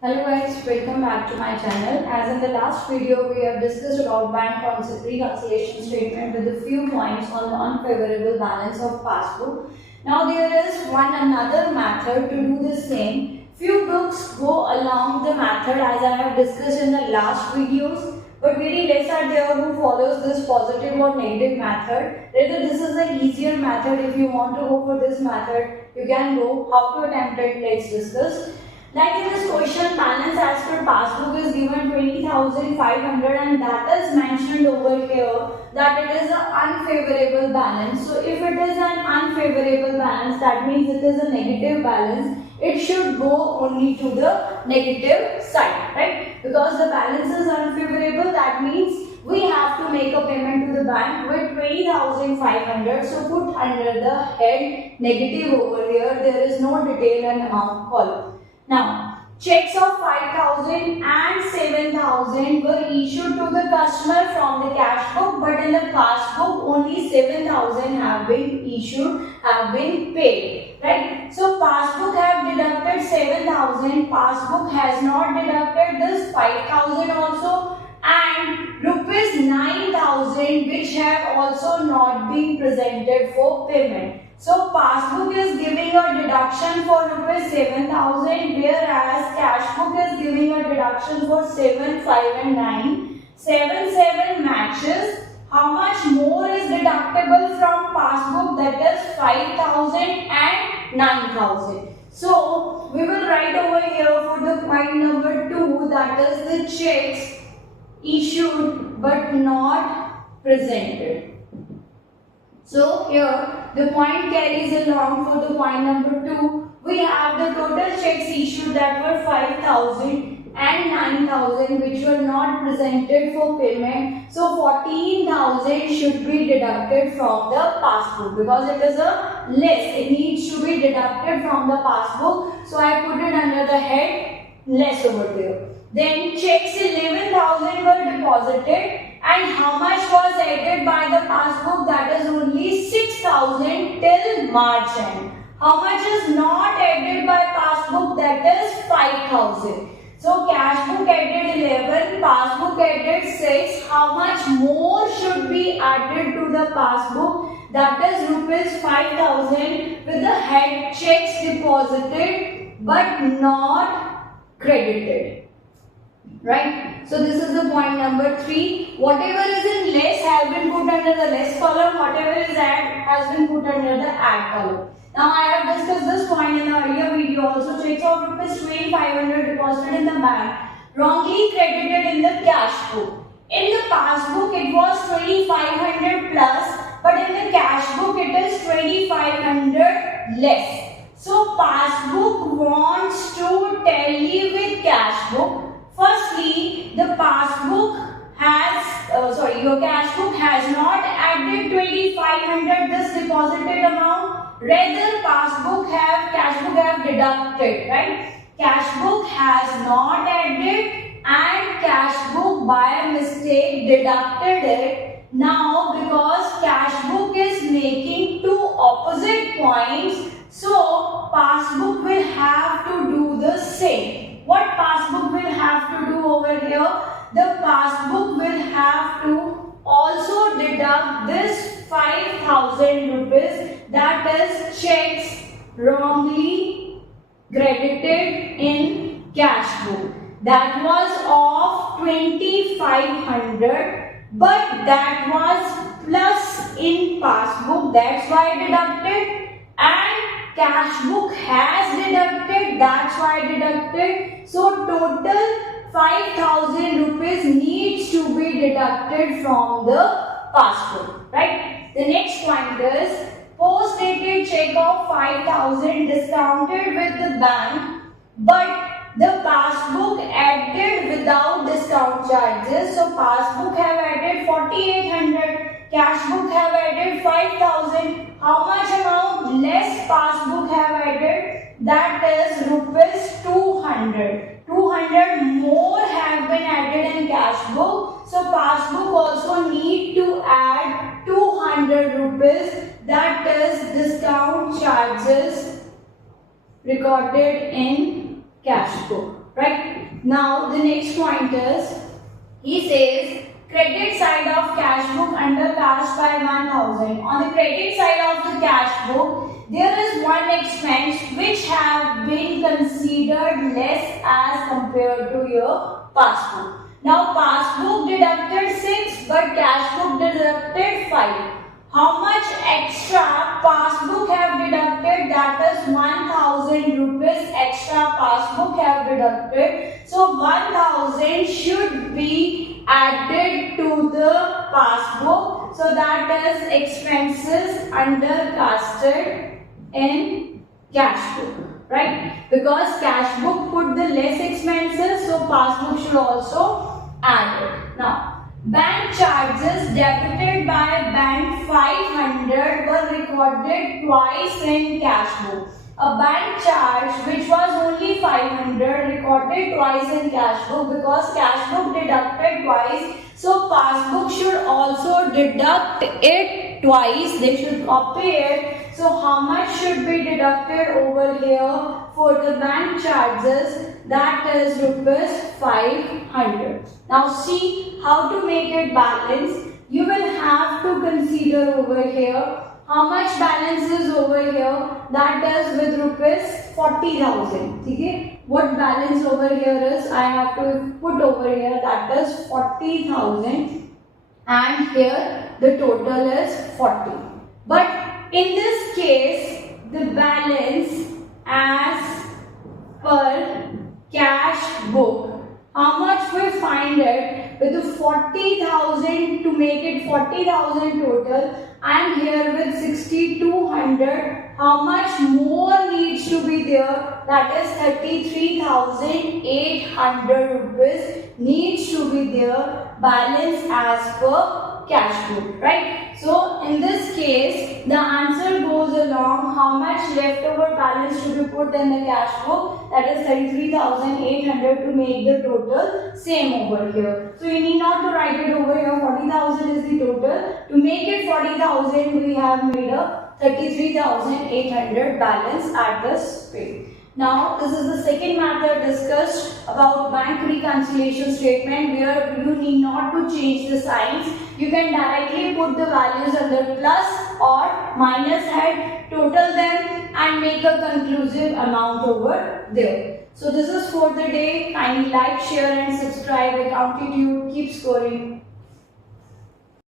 Hello guys, welcome back to my channel. As in the last video, we have discussed about bank reconciliation statement with a few points on the unfavorable balance of passbook. Now there is another method to do the same. Few books go along the method as I have discussed in the last videos, but very less are there who follows this positive or negative method. Rather, this is the easier method. If you want to go for this method, you can go. How to attempt it, let's discuss. Like in this question, balance as per passbook is given 20,500 and that is mentioned over here that it is an unfavorable balance. So if it is an unfavorable balance, that means it is a negative balance. It should go only to the negative side, right? Because the balance is unfavorable, that means we have to make a payment to the bank with 20,500. So put under the head negative over here. There is no detail and amount column. Now, checks of 5,000 and 7,000 were issued to the customer from the cash book, but in the passbook only 7,000 have been issued, have been paid, right? So, passbook have deducted 7,000, passbook has not deducted this 5,000 also, and rupees 9,000 which have also not been presented for payment. So passbook is giving a deduction for rupees 7,000, whereas cash book is giving a deduction for 7, 5 and 9. 7, 7 matches. How much more is deductible from passbook? That is 5,000 and 9,000. So we will write over here for the point number 2, that is the checks issued but not presented. So here the point carries along for the point number 2. We have the total checks issued that were 5,000 and 9,000 which were not presented for payment. So 14,000 should be deducted from the passbook because it is a less. It needs to be deducted from the passbook. So I put it under the head less over there. Then checks 11,000 were deposited. And how much was added by the passbook? That is only 6,000 till March end. How much is not added by passbook? That is 5,000. So cash book added 11, passbook added 6. How much more should be added to the passbook? That is rupees 5,000 with the head checks deposited but not credited. Right? So this is the point number 3. Whatever is in less has been put under the less column. Whatever is add has been put under the add column. Now I have discussed this point in the earlier video also. Checks of rupees 2,500 deposited in the bank wrongly credited in the cash book. In the passbook it was 2,500 plus, but in the cash book it is 2,500 less. So passbook wants to tally with cash book. Firstly, the passbook has, your cash book has not added 2,500 this deposited amount. Rather, cash book have deducted, right? Cash book has not added and cash book by mistake deducted it. Now, because cash book is making two opposite points, so passbook will have to do the same. What passbook will have to do over here? The passbook will have to also deduct this 5,000 rupees, that is checks wrongly credited in cash book. That was of 2,500, but that was plus in passbook, that's why deducted, and cash book has deducted, that's why deducted. So total 5,000 rupees needs to be deducted from the passbook, right? The next point is post dated check of 5,000 discounted with the bank, but the passbook added without discount charges. So passbook have added 4,800, cash book have added 5,000. How much amount less passbook have added? That is rupees 200. 200 more have been added in cash book. So passbook also need to add 200 rupees. That is discount charges recorded in cash book, right? Now the next point is, he says credit side of cash book under cash by 1000. On the credit side of the cash book, there is one expense which have been considered less as compared to your passbook. Now passbook deducted 6 but cash book deducted 5. How much extra passbook have deducted? That is 1000 rupees extra passbook have deducted. So 1000 should be added to the passbook. So that is expenses undercasted in cash book, right? Because cash book put the less expenses, so passbook should also add it. Now, bank charges debited by bank 500 were recorded twice in cash book. A bank charge which was only 500 recorded twice in cash book because cash book deducted twice. So passbook should also deduct it twice. They should copy it. So how much should be deducted over here for the bank charges? That is rupees 500. Now see how to make it balance. You will have to consider over here how much balance is over here. That is with rupees 40,000. Okay? What balance over here is? I have to put over here. That is 40,000, and here the total is 40. But in this case, the balance as per cash book, how much we find it with the 40,000 to make it 40,000 total, and here with 6,200, how much more needs to be there? That is 33,800 rupees needs to be there, balance as per cash book, right? So in this case, the answer goes along how much leftover balance should be put in the cash book, that is 33,800 to make the total same over here. So you need not to write it over here. 40,000 is the total. To make it 40,000, we have made a 33,800 balance at this page. Now, this is the second method discussed about bank reconciliation statement, where you need not to change the signs. You can directly put the values under plus or minus head, total them, and make a conclusive amount over there. So this is for the day. Kindly like, share and subscribe. Accounting Keep scoring.